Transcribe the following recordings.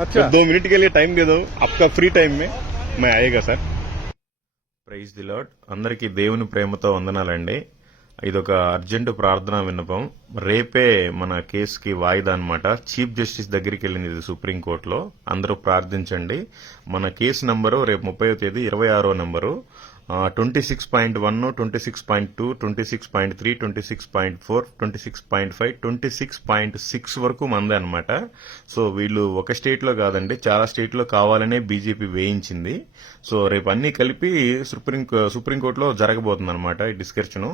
अच्छा। तो 2 मिनट के लिए टाइम दे दो, आपका फ्री टाइम में मैं आएगा సార్. Praise the lord. అందరికీ దేవుని ప్రేమతో వందనాలండి. ఇదొక అర్జెంటు ప్రార్థనా విన్నపం. రేపే మన కేసుకి వాయిదా అన్నమాట. చీఫ్ జస్టిస్ దగ్గరికి వెళ్ళింది ఇది సుప్రీంకోర్టులో. అందరూ ప్రార్థించండి. మన కేసు నంబరు రేపు 30వ తేదీ 26వ నంబరు 26.1, 26.2, 26.3, 26.4, 26.5, 26.6 వరకు మందే అనమాట. సో వీళ్ళు ఒక స్టేట్ లో కాదండి, చాలా స్టేట్ లో కావాలనే బీజేపీ వేయించింది. సో రేపు అన్ని కలిపి సుప్రీంకోర్టులో జరగబోతుంది అనమాట ఈ డిస్కషన్.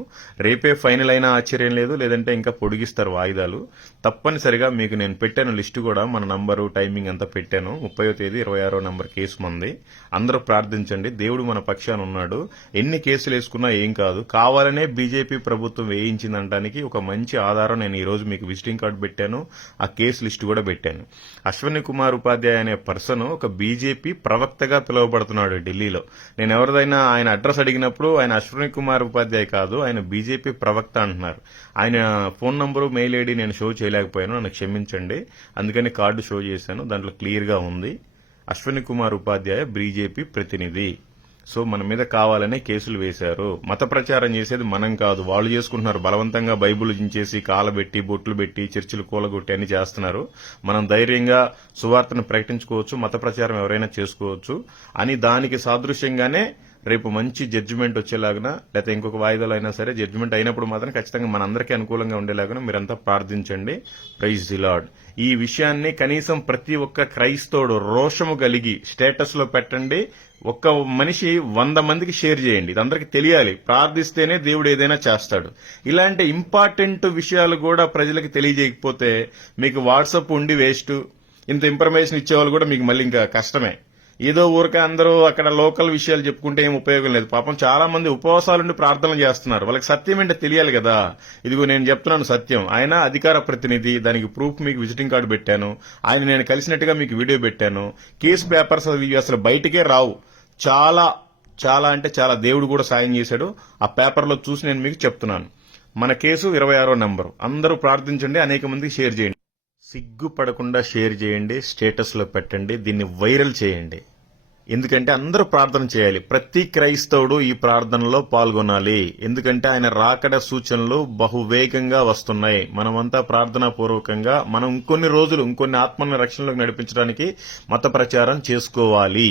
రేపే ఫైనల్ అయినా ఆశ్చర్యం లేదు, లేదంటే ఇంకా పొడిగిస్తారు వాయిదాలు. తప్పనిసరిగా మీకు నేను పెట్టాను లిస్టు కూడా, మన నంబరు టైమింగ్ అంతా పెట్టాను. 30వ తేదీ 26వ నంబర్ కేసు మంది. అందరూ ప్రార్థించండి. దేవుడు మన పక్షాన ఉన్నాడు. ఎన్ని కేసులు వేసుకున్నా ఏం కాదు. కావాలనే బీజేపీ ప్రభుత్వం వేయించిందనడానికి ఒక మంచి ఆధారం నేను ఈ రోజు మీకు విజిటింగ్ కార్డు పెట్టాను, ఆ కేసు లిస్టు కూడా పెట్టాను. అశ్వని కుమార్ ఉపాధ్యాయ అనే పర్సన్ ఒక బీజేపీ ప్రవక్తగా పిలువబడుతున్నాడు ఢిల్లీలో. నేను ఎవరిదైనా ఆయన అడ్రస్ అడిగినప్పుడు ఆయన అశ్వని కుమార్ ఉపాధ్యాయ కాదు, ఆయన బీజేపీ ప్రవక్త అంటున్నారు. ఆయన ఫోన్ నంబరు, మెయిల్ ఐడి నేను షో చేయలేకపోయాను, నన్ను క్షమించండి. అందుకని కార్డు షో చేశాను, దాంట్లో క్లియర్ గా ఉంది. అశ్వని కుమార్ ఉపాధ్యాయ బీజేపీ ప్రతినిధి. సో మన మీద కావాలనే కేసులు వేశారు. మత ప్రచారం చేసేది మనం కాదు, వాళ్ళు చేసుకుంటున్నారు. బలవంతంగా బైబుల్ జించేసి కాలబెట్టి బొట్లు పెట్టి చర్చిలు కూలగొట్టి అన్ని చేస్తున్నారు. మనం ధైర్యంగా సువార్తను ప్రకటించుకోవచ్చు, మత ప్రచారం ఎవరైనా చేసుకోవచ్చు అని దానికి సాదృశ్యంగానే రేపు మంచి జడ్జిమెంట్ వచ్చేలాగున, లేకపోతే ఇంకొక వాయిదాలు అయినా సరే జడ్జిమెంట్ అయినప్పుడు మాత్రం ఖచ్చితంగా మనందరికీ అనుకూలంగా ఉండేలాగున మీరంతా ప్రార్థించండి. Praise the lord. ఈ విషయాన్ని కనీసం ప్రతి ఒక్క క్రైస్తవుడు రోషము కలిగి స్టేటస్ లో పెట్టండి. ఒక్క మనిషి 100 మందికి షేర్ చేయండి. ఇది అందరికీ తెలియాలి. ప్రార్థిస్తేనే దేవుడు ఏదైనా చేస్తాడు. ఇలాంటి ఇంపార్టెంట్ విషయాలు కూడా ప్రజలకు తెలియజేయకపోతే మీకు వాట్సాప్ ఉండి వేస్ట్. ఇంత ఇన్ఫర్మేషన్ ఇచ్చేవాళ్ళు కూడా మీకు మళ్ళీ ఇంకా కష్టమే. ఏదో ఊరికే అందరూ అక్కడ లోకల్ విషయాలు చెప్పుకుంటే ఏం ఉపయోగం లేదు. పాపం చాలా మంది ఉపవాసాలుండి ప్రార్థనలు చేస్తున్నారు. వాళ్ళకి సత్యం ఏంటో తెలియాలి కదా. ఇదిగో నేను చెప్తున్నాను సత్యం. ఆయన అధికార ప్రతినిధి, దానికి ప్రూఫ్ మీకు విజిటింగ్ కార్డు పెట్టాను. ఆయన నేను కలిసినట్టుగా మీకు వీడియో పెట్టాను. కేసు పేపర్స్ అవి అసలు బయటికే రావు. చాలా చాలా అంటే చాలా దేవుడు కూడా సాయం చేశాడు. ఆ పేపర్లో చూసి నేను మీకు చెప్తున్నాను. మన కేసు 26వ నంబరు. అందరూ ప్రార్థించండి, అనేక మందికి షేర్ చేయండి. సిగ్గుపడకుండా షేర్ చేయండి, స్టేటస్ లో పెట్టండి, దీన్ని వైరల్ చేయండి. ఎందుకంటే అందరూ ప్రార్థన చేయాలి. ప్రతి క్రైస్తవుడు ఈ ప్రార్థనలో పాల్గొనాలి. ఎందుకంటే ఆయన రాకడ సూచనలు బహువేగంగా వస్తున్నాయి. మనమంతా ప్రార్థనా పూర్వకంగా మనం ఇంకొన్ని రోజులు ఇంకొన్ని ఆత్మల రక్షణలోకి నడిపించడానికి మత ప్రచారం చేసుకోవాలి.